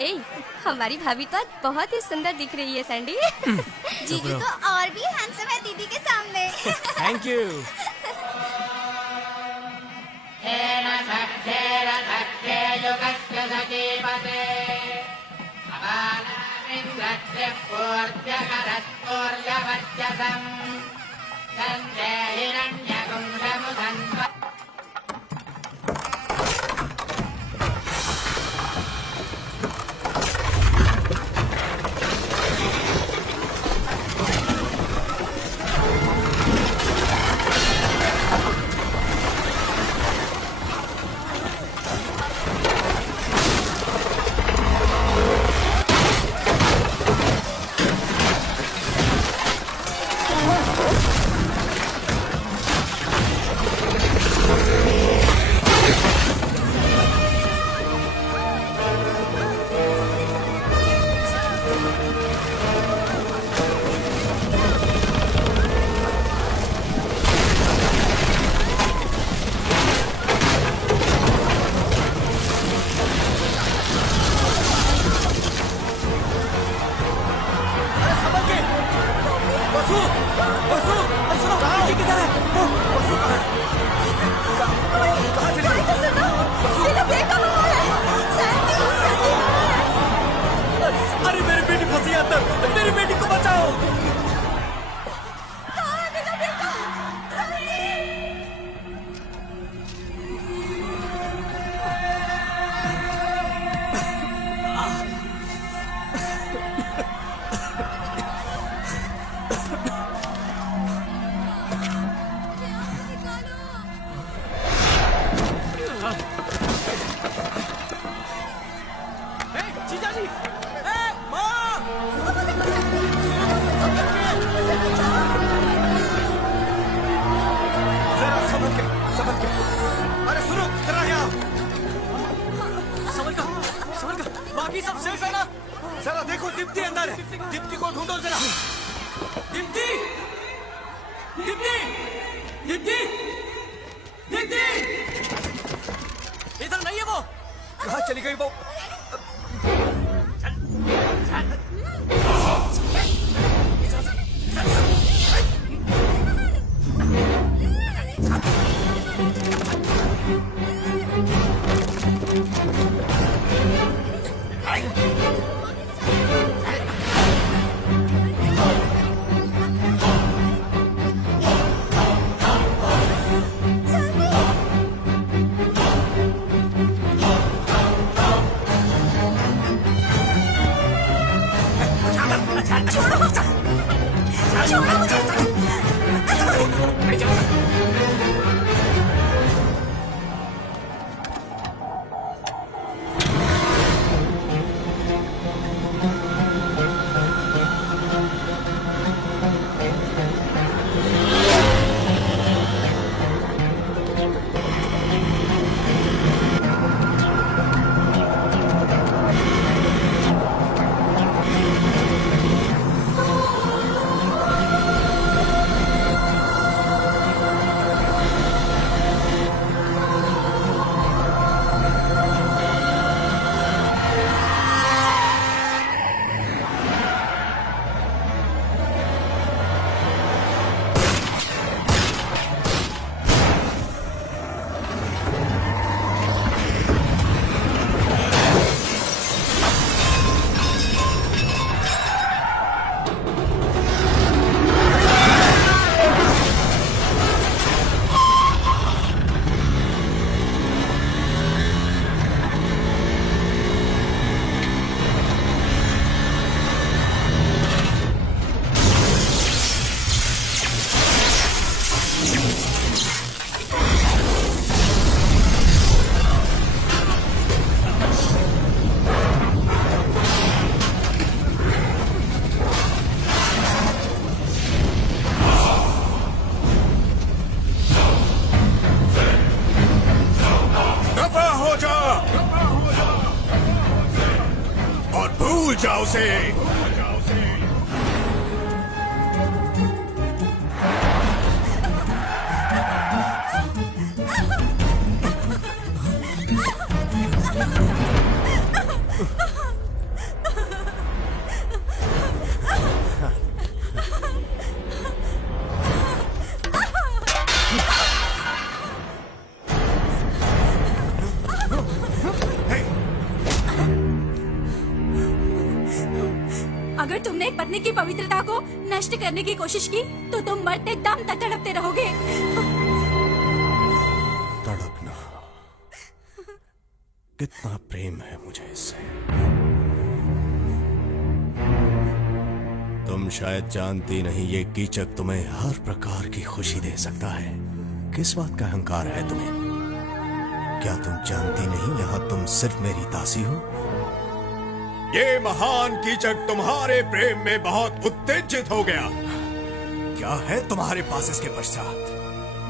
ए, हमारी भाभी तो आज बहुत ही सुंदर दिख रही है सैंडी। जीजू तो और भी हैंडसम है दीदी के सामने। Thank you. अरे मेरी बेटी फंसी है अंदर, मेरी बेटी को बचाओ। बाकी सब सेफ है ना? जरा देखो दीप्ति अंदर है, दीप्ति को ढूंढो जरा। दीप्ति, दीप्ति, दीप्ति, दीप्ति, इधर नहीं है वो। कहाँ चली गई वो? जाओ से। अगर तुमने एक पत्नी की पवित्रता को नष्ट करने की कोशिश की तो तुम मरते दम तक तड़पते रहोगे। तड़पना, कितना प्रेम है मुझे इससे। तुम शायद जानती नहीं, ये कीचक तुम्हें हर प्रकार की खुशी दे सकता है। किस बात का अहंकार है तुम्हें? क्या तुम जानती नहीं, यहां तुम सिर्फ मेरी दासी हो। ये महान कीचक तुम्हारे प्रेम में बहुत उत्तेजित हो गया। क्या है तुम्हारे पास इसके पश्चात?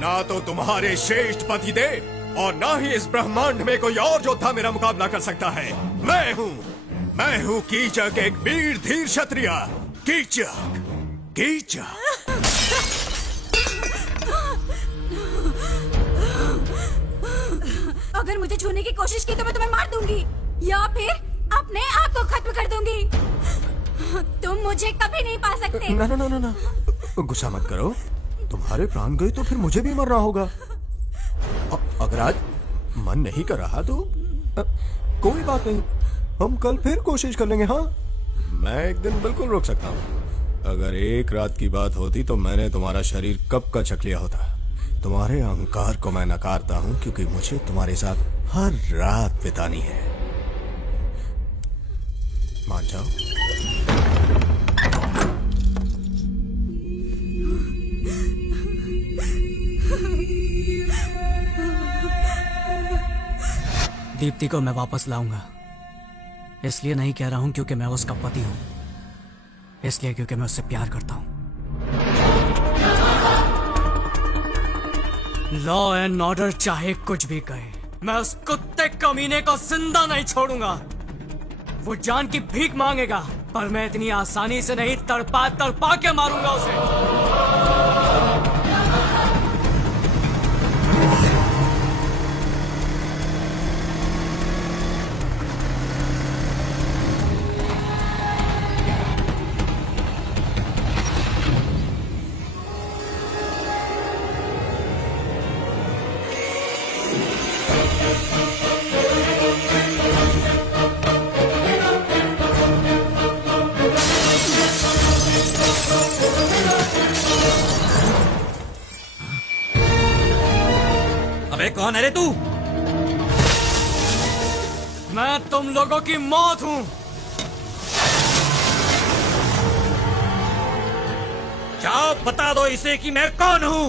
ना तो तुम्हारे श्रेष्ठ पतिदेव और ना ही इस ब्रह्मांड में कोई और योद्धा मेरा मुकाबला कर सकता है। मैं हूं कीचक, एक वीर धीर क्षत्रिय। कीचक, कीचक। अगर मुझे छूने की कोशिश की तो मैं तुम्हें मार दूंगी या फिर अपने आप को खत्म कर दूंगी। तुम मुझे कभी नहीं पा सकते। ना ना ना ना ना, गुस्सा मत करो। तुम्हारे प्राण गए तो फिर मुझे भी मरना होगा। अगर आज मन नहीं कर रहा तो कोई बात नहीं, हम कल फिर कोशिश कर लेंगे। हाँ, मैं एक दिन बिल्कुल रोक सकता हूँ। अगर एक रात की बात होती तो मैंने तुम्हारा शरीर कब का चख लिया होता। तुम्हारे अहंकार को मैं नकारता हूँ क्योंकि मुझे तुम्हारे साथ हर रात बितानी है। मान जाओ। दीप्ति को मैं वापस लाऊंगा। इसलिए नहीं कह रहा हूं क्योंकि मैं उसका पति हूं, इसलिए क्योंकि मैं उससे प्यार करता हूं। लॉ एंड ऑर्डर चाहे कुछ भी कहे, मैं उस कुत्ते कमीने को जिंदा नहीं छोड़ूंगा। वो जान की भीख मांगेगा, पर मैं इतनी आसानी से नहीं तड़पा तड़पा के मारूंगा उसे। अबे कौन है रे तू? मैं तुम लोगों की मौत हूं। जाओ बता दो इसे कि मैं कौन हूं।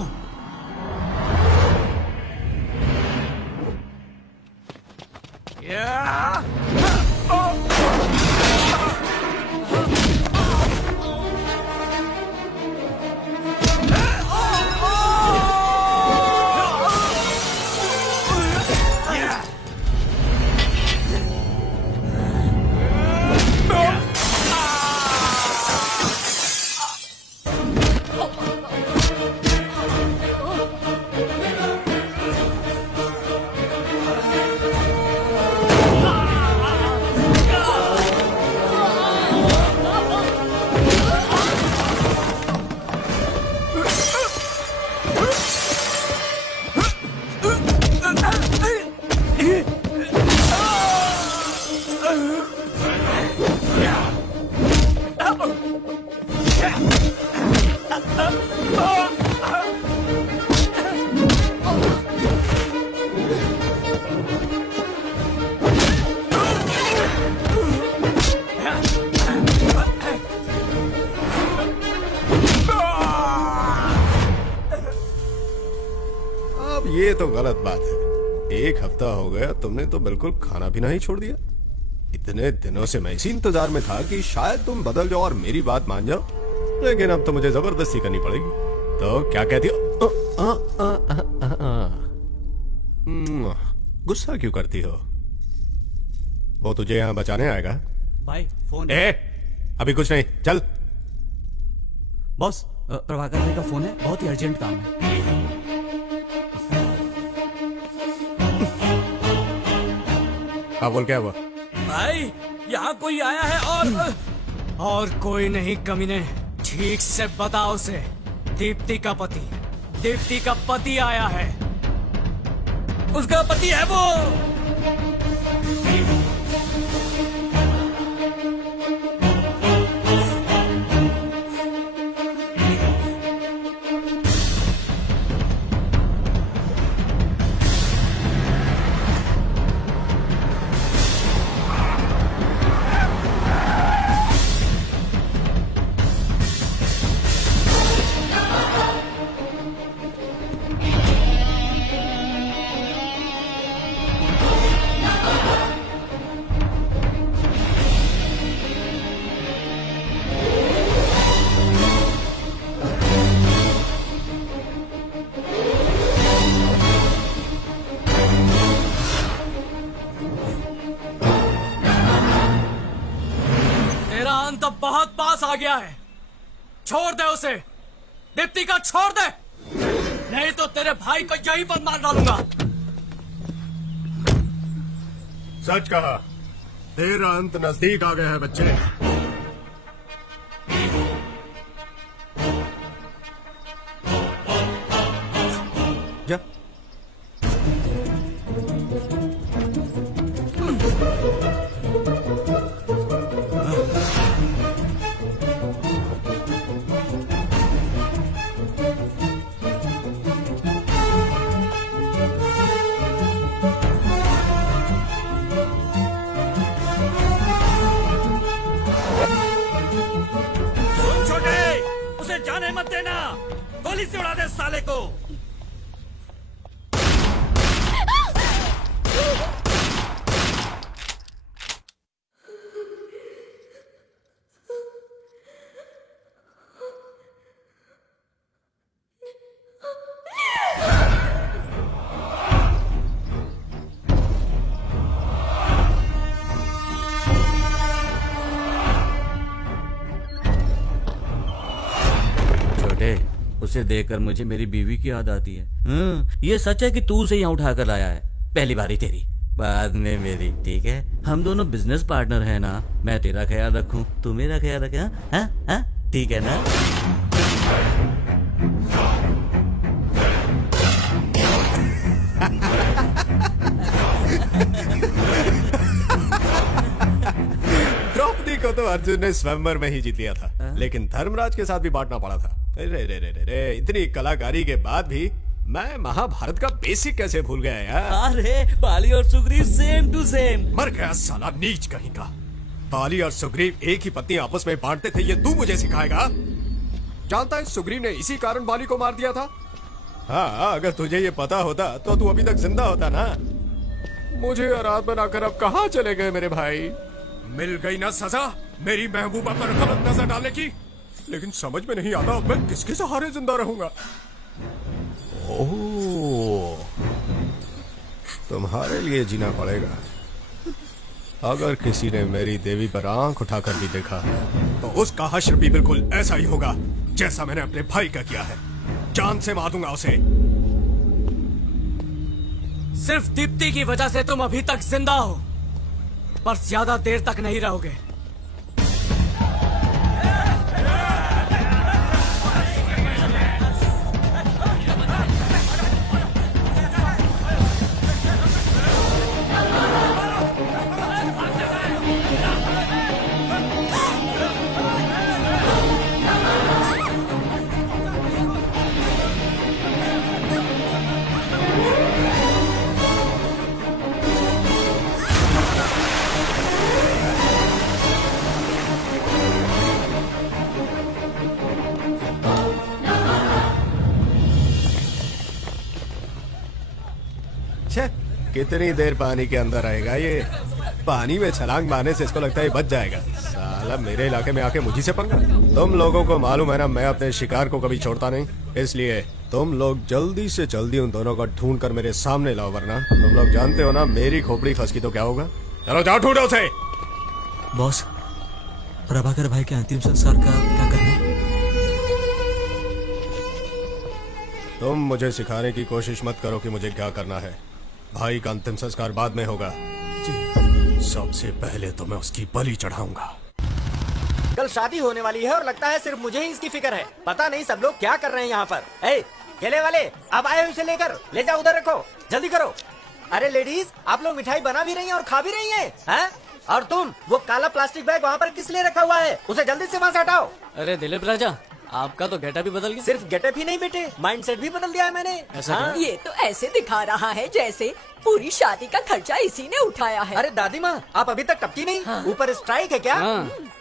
ये तो गलत बात है। एक हफ्ता हो गया, तुमने तो बिल्कुल खाना पीना ही छोड़ दिया। इतने दिनों से मैं इसी इंतजार में था कि शायद तुम बदल जाओ और मेरी बात मान जाओ, लेकिन अब तो मुझे जबरदस्ती करनी पड़ेगी। तो क्या कहती हो? गुस्सा क्यों करती हो? वो तुझे यहाँ बचाने आएगा। भाई फोन। अभी कुछ नहीं, चल। बॉस, प्रभाकर भाई का फोन है, बहुत ही अर्जेंट काम है। हाँ बोल, क्या हुआ? भाई यहाँ कोई आया है और कोई नहीं कमीने। ठीक से बताओ उसे। दीप्ति का पति आया है। उसका पति है वो। अंजाम तो बहुत पास आ गया है। छोड़ दे उसे, दीप्ति का छोड़ दे, नहीं तो तेरे भाई को यहीं पर मार डालूंगा। सच कहा, तेरा अंत नजदीक आ गया है बच्चे। जा। सुन छोटे, उसे जाने मत देना, गोली से उड़ा दे साले को। छोटे, उसे देखकर मुझे मेरी बीवी की याद आती है। ये सच है कि तू उसे यहाँ उठाकर लाया है? पहली बारी तेरी, बाद में मेरी, ठीक है? हम दोनों बिजनेस पार्टनर हैं ना, मैं तेरा ख्याल रखूं, तू मेरा ख्याल रखे। हाँ, ठीक है ना? द्रौपदी को तो अर्जुन ने स्वयंवर में ही जीत लिया था, लेकिन धर्मराज के साथ भी बांटना पड़ा था। रे रे रे रे, इतनी कलाकारी के बाद भी मैं महाभारत का बेसिक कैसे भूल गया यार। अरे बाली और सुग्रीव सेम टू सेम। मर गया साला नीच कहीं का। बाली और सुग्रीव एक ही पत्नी आपस में बांटते थे, ये तू मुझे सिखाएगा? जानता है सुग्रीव ने इसी कारण बाली को मार दिया था। हाँ, अगर तुझे ये पता होता तो तू अभी तक जिंदा होता ना। मुझे आराध बनाकर अब कहाँ चले गए मेरे भाई? मिल गई ना सजा मेरी महबूबा पर गलत नजर डालने की। लेकिन समझ में नहीं आता मैं किसके सहारे जिंदा रहूंगा। ओह, तुम्हारे लिए जीना पड़ेगा। अगर किसी ने मेरी देवी पर आंख उठाकर भी देखा तो उसका हश्र भी बिल्कुल ऐसा ही होगा जैसा मैंने अपने भाई का किया है। जान से मार दूंगा उसे। सिर्फ दीप्ति की वजह से तुम अभी तक जिंदा हो, पर ज्यादा देर तक नहीं रहोगे। कितनी देर पानी के अंदर रहेगा ये? पानी में छलांग मारने से इसको लगता है बच जाएगा। साला मेरे इलाके में आके मुझे से पंगा। तुम लोगों को मालूम है ना, मैं अपने शिकार को कभी छोड़ता नहीं। इसलिए तुम लोग जल्दी से जल्दी उन दोनों को ढूंढ कर मेरे सामने लाओ, वरना तुम लोग जानते हो ना मेरी खोपड़ी फंसकी तो क्या होगा। चलो जाओ ढूंढो उसे। बॉस, प्रभाकर भाई के अंतिम संस्कार का क्या करना है? तुम मुझे सिखाने की कोशिश मत करो कि मुझे क्या करना है। भाई का अंतिम संस्कार बाद में होगा। सबसे पहले तो मैं उसकी बलि चढ़ाऊंगा। कल शादी होने वाली है और लगता है सिर्फ मुझे ही इसकी फिक्र है। पता नहीं सब लोग क्या कर रहे हैं यहाँ पर। ए, केले वाले, अब आए हो इसे लेकर, ले जाओ उधर रखो, जल्दी करो। अरे लेडीज, आप लोग मिठाई बना भी रही हैं और खा भी रही हैं, हैं? और तुम वो काला प्लास्टिक बैग वहाँ पर किस लिए रखा हुआ है? उसे जल्दी से वहाँ से हटाओ। अरे दिलीप राजा, आपका तो गेटअप भी बदल गया। सिर्फ गेटअप ही नहीं बेटे, माइंडसेट भी बदल दिया है मैंने। हाँ? ये तो ऐसे दिखा रहा है जैसे पूरी शादी का खर्चा इसी ने उठाया है। अरे दादी माँ, आप अभी तक टपकी नहीं? ऊपर स्ट्राइक है क्या?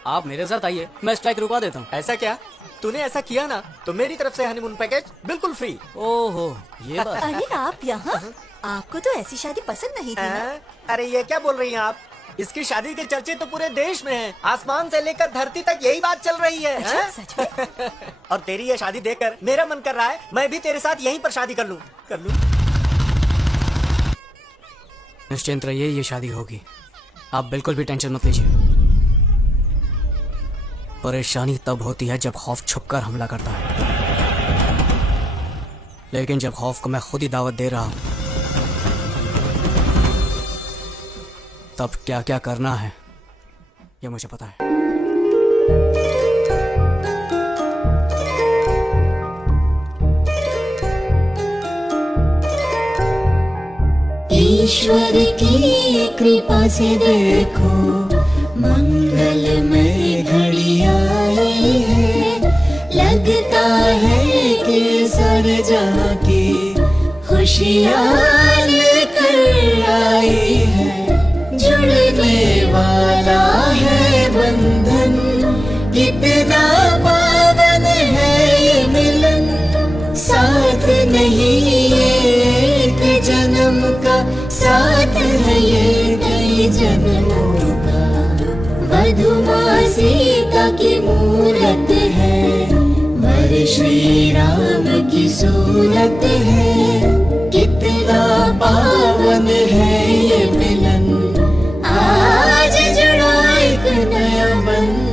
आप मेरे साथ आइए, मैं स्ट्राइक रुकवा देता हूँ। ऐसा क्या? तूने ऐसा किया ना तो मेरी तरफ से हनीमून पैकेज बिल्कुल फ्री। ओहो, ये बात। अरे आप यहाँ? आपको तो ऐसी शादी पसंद नहीं थी ना? अरे ये क्या बोल रही हैं आप? इसकी शादी के चर्चे तो पूरे देश में हैं। आसमान से लेकर धरती तक यही बात चल रही है। अच्छा, सच में? और तेरी ये शादी देखकर मेरा मन कर रहा है मैं भी तेरे साथ यहीं पर शादी कर लूं। निश्चिंत रहिए, ये शादी होगी। आप बिल्कुल भी टेंशन मत लीजिए। परेशानी तब होती है जब खौफ छुपकर हमला करता है, लेकिन जब खौफ को मैं खुद ही दावत दे रहा हूं, तब क्या क्या करना है ये मुझे पता है। ईश्वर की कृपा से देखो मंगल में घड़ी आई है, लगता है कि सारे जहां की खुशियाँ लेकर आई है। जुड़ने वाला है बंधन, कितना पावन है ये मिलन, साथ नहीं एक जन्म का, साथ है ये कई जन्मों का। वधुमा सीता की मूरत है, वर श्री राम की सूरत है, कितना पावन है ये मिलन, आज जुड़ा एक नया बंधन।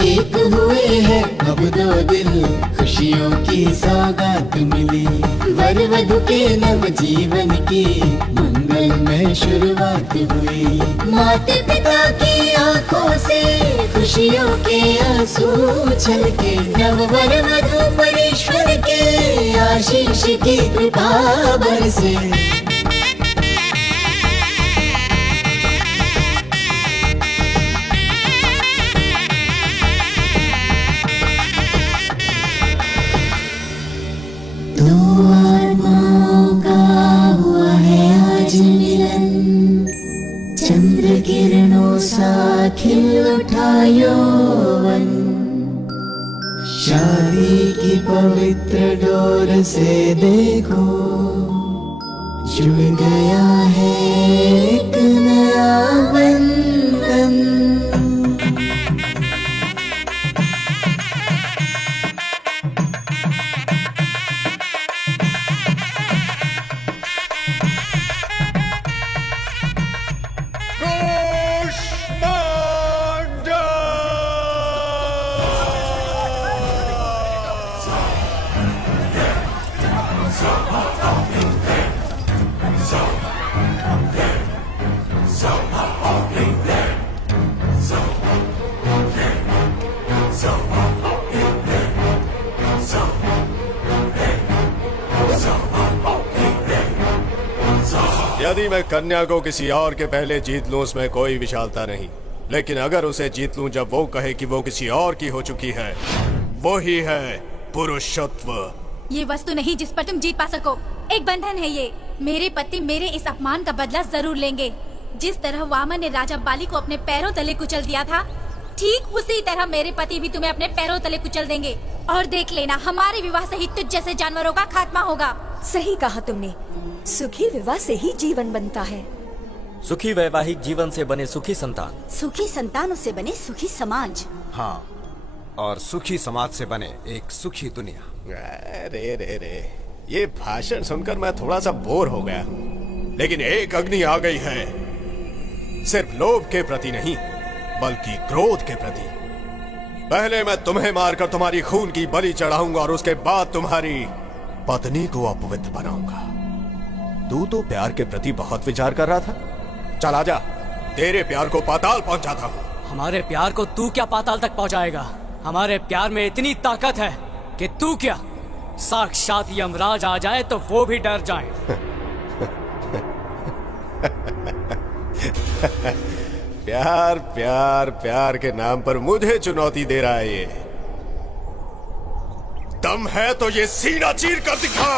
एक हुए हैं अब दो दिल, खुशियों की सौगात मिली, वर वधु के नव जीवन की मंगलमय शुरुआत हुई। माता पिता की आंखों से खुशियों के आंसू छलके, नव वर वधु परमेश्वर के आशीष की कृपा बरसे। दो आत्माओं का हुआ है आज मिलन, चंद्र किरणों सा खिल उठा यौवन, शादी की पवित्र डोर से देखो जुड़ गया है एक नया बंधन। यदि मैं कन्या को किसी और के पहले जीत लूं उसमें कोई विशालता नहीं, लेकिन अगर उसे जीत लूं जब वो कहे कि वो किसी और की हो चुकी है, वो ही है पुरुषत्व। ये वस्तु नहीं जिस पर तुम जीत पा सको, एक बंधन है ये। मेरे पति मेरे इस अपमान का बदला जरूर लेंगे। जिस तरह वामन ने राजा बाली को अपने पैरों तले कुचल दिया था, ठीक उसी तरह मेरे पति भी तुम्हें अपने पैरों तले कुचल देंगे। और देख लेना, हमारे विवाह से ही तुझ जैसे जानवरों का खात्मा होगा। सही कहा तुमने, सुखी विवाह से ही जीवन बनता है। सुखी वैवाहिक जीवन से बने सुखी संतान, सुखी संतानों से बने सुखी समाज। हाँ, और सुखी समाज से बने एक सुखी दुनिया। रे रे रे, ये भाषण सुनकर मैं थोड़ा सा बोर हो गया, लेकिन एक अग्नि आ गई है, सिर्फ लोभ के प्रति नहीं बल्कि क्रोध के प्रति। पहले मैं तुम्हें मारकर तुम्हारी खून की बलि चढ़ाऊंगा और उसके बाद तुम्हारी पत्नी को अपवित्र बनाऊंगा। तू तो प्यार के प्रति बहुत विचार कर रहा था, चल आजा, तेरे प्यार को पाताल पहुंचाता हूं। हमारे प्यार को तू क्या पाताल तक पहुंचाएगा? हमारे प्यार में इतनी ताकत है कि तू क्या, साक्षात यमराज आ जाए तो वो भी डर जाए। प्यार प्यार प्यार के नाम पर मुझे चुनौती दे रहा है ये। दम है तो ये सीना चीर कर दिखा।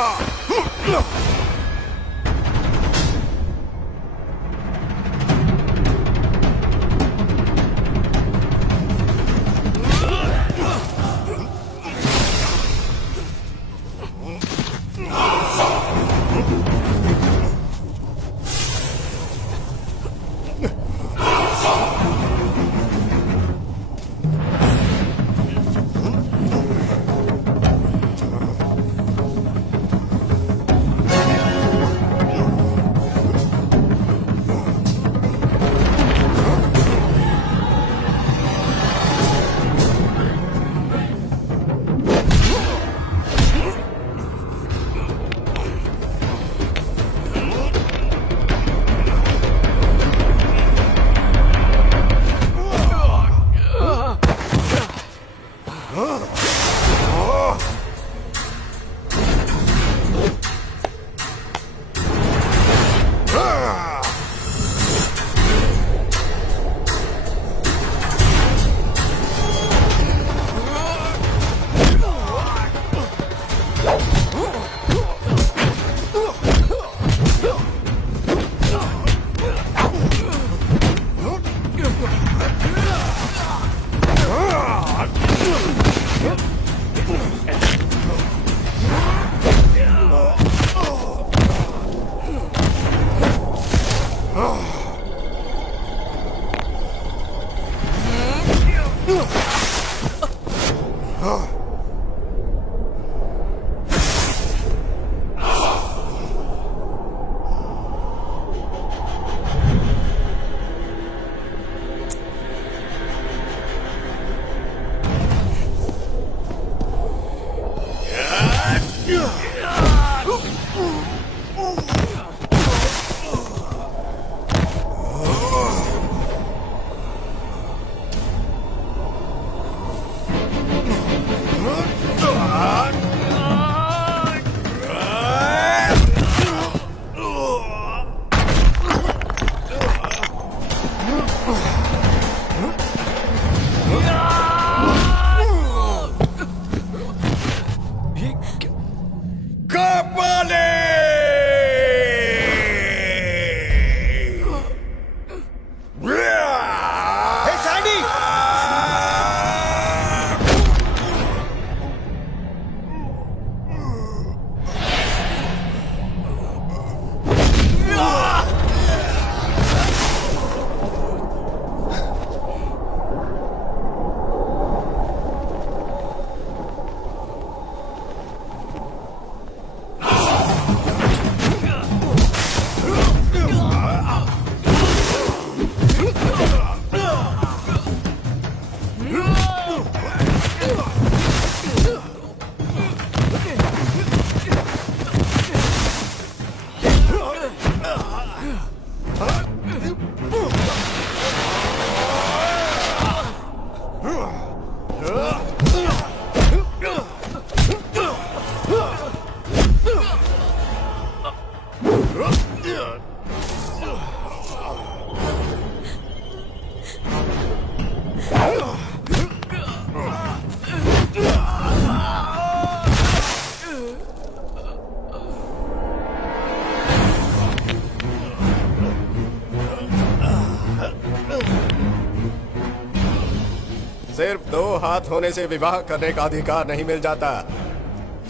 हाथ होने से विवाह करने का अधिकार नहीं मिल जाता।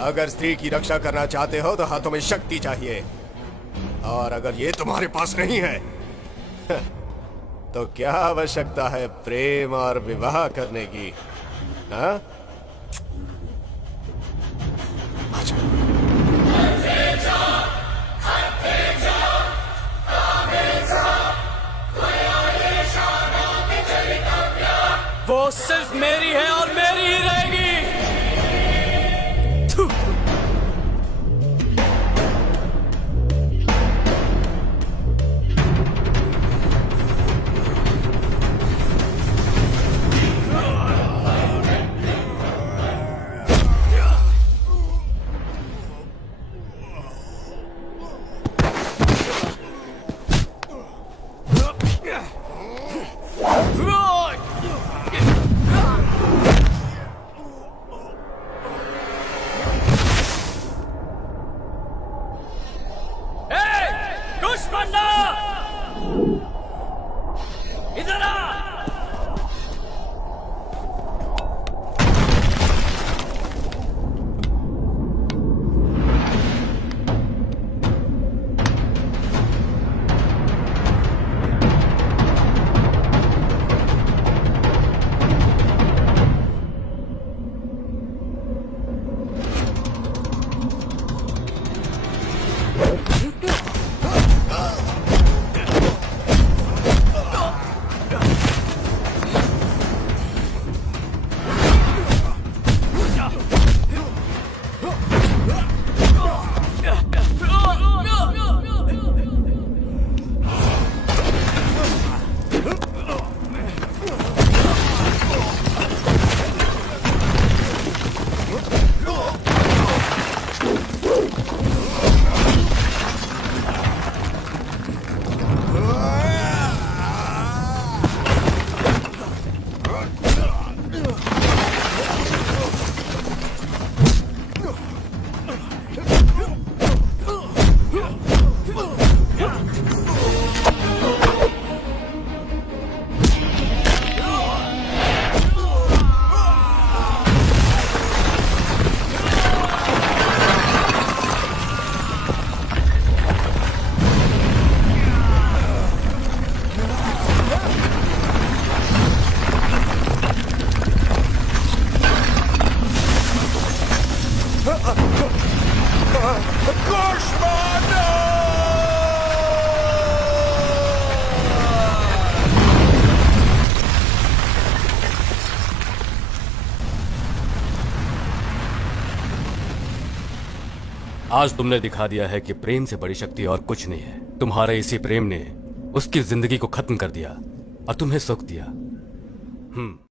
अगर स्त्री की रक्षा करना चाहते हो तो हाथों में शक्ति चाहिए, और अगर ये तुम्हारे पास नहीं है तो क्या आवश्यकता है प्रेम और विवाह करने की? हाँ? वो सिर्फ मेरी है और मेरी ही रहेगी। इधर आ। आज तुमने दिखा दिया है कि प्रेम से बड़ी शक्ति और कुछ नहीं है। तुम्हारे इसी प्रेम ने उसकी जिंदगी को खत्म कर दिया और तुम्हें सुख दिया।